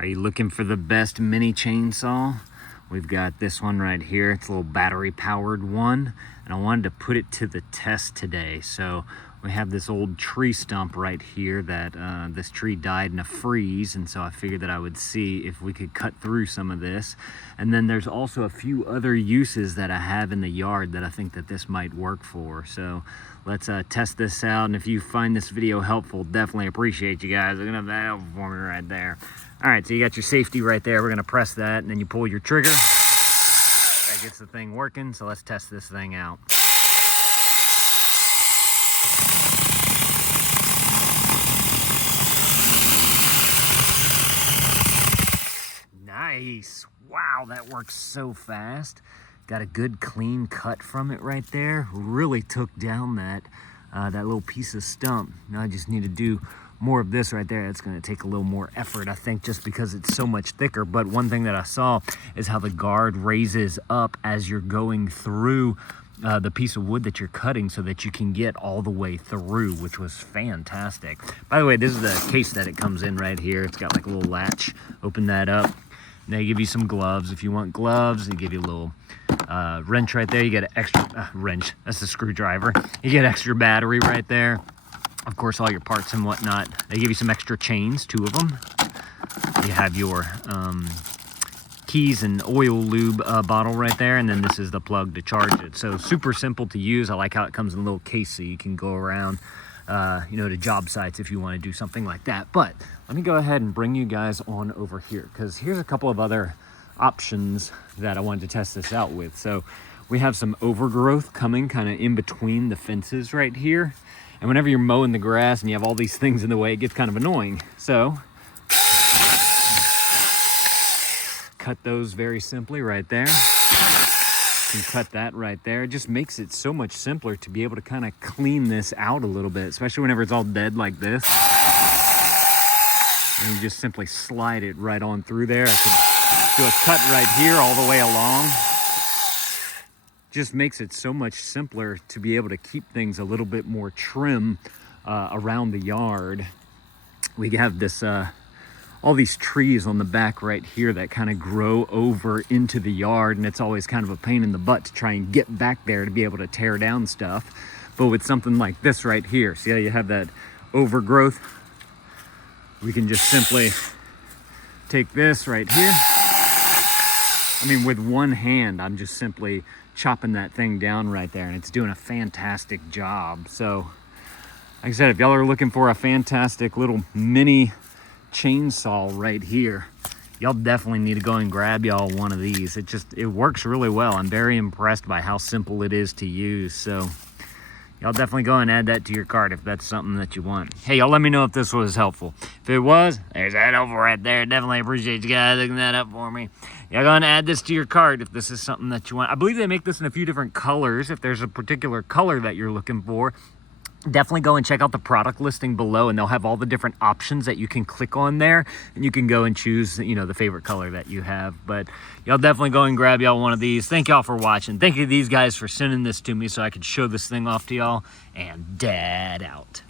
Are you looking for the best mini chainsaw? We've got this one right here. It's a little battery powered one, and I wanted to put it to the test today. So we have this old tree stump right here that this tree died in a freeze, and so I figured that I would see if we could cut through some of this. And then there's also a few other uses that I have in the yard that I think that this might work for. So let's test this out, and if you find this video helpful, definitely appreciate you guys. Look at that helpful for me right there. All right, so you got your safety right there. We're gonna press that, and then you pull your trigger. That gets the thing working, so let's test this thing out. Nice. Wow, that works so fast. Got a good clean cut from it right there. Really took down that little piece of stump. Now I just need to do more of this right there. It's going to take a little more effort, I think, just because it's so much thicker. But one thing that I saw is how the guard raises up as you're going through the piece of wood that you're cutting, so that you can get all the way through, which was fantastic. By the way, this is the case that it comes in right here. It's got like a little latch. Open that up. They give you some gloves if you want gloves. They give you a little wrench right there. You get an extra wrench. That's the screwdriver. You get extra battery right there. Of course, all your parts and whatnot. They give you some extra chains, 2 of them. You have your keys and oil lube bottle right there, and then this is the plug to charge it. So super simple to use. I like how it comes in a little case, so you can go around to job sites if you want to do something like that. But let me go ahead and bring you guys on over here, because here's a couple of other options that I wanted to test this out with. So we have some overgrowth coming kind of in between the fences right here. And whenever you're mowing the grass and you have all these things in the way, it gets kind of annoying. So cut those very simply right there. You can cut that right there. It just makes it so much simpler to be able to kind of clean this out a little bit, especially whenever it's all dead like this. And you just simply slide it right on through there. I could do a cut right here all the way along. Just makes it so much simpler to be able to keep things a little bit more trim around the yard. We have this all these trees on the back right here that kind of grow over into the yard, and it's always kind of a pain in the butt to try and get back there to be able to tear down stuff. But with something like this right here, see how you have that overgrowth? We can just simply take this right here. I mean, with one hand, I'm just simply chopping that thing down right there, and it's doing a fantastic job. So like I said, if y'all are looking for a fantastic little mini chainsaw right here, y'all definitely need to go and grab y'all one of these. It works really well. I'm very impressed by how simple it is to use. So y'all definitely go and add that to your cart if that's something that you want. Hey, y'all let me know if this was helpful. If it was, there's that over right there. Definitely appreciate you guys looking that up for me. Y'all go and add this to your cart if this is something that you want. I believe they make this in a few different colors. If there's a particular color that you're looking for, definitely go and check out the product listing below, and they'll have all the different options that you can click on there, and you can go and choose, the favorite color that you have. But y'all definitely go and grab y'all one of these. Thank y'all for watching. Thank you to these guys for sending this to me so I could show this thing off to y'all. And dad out.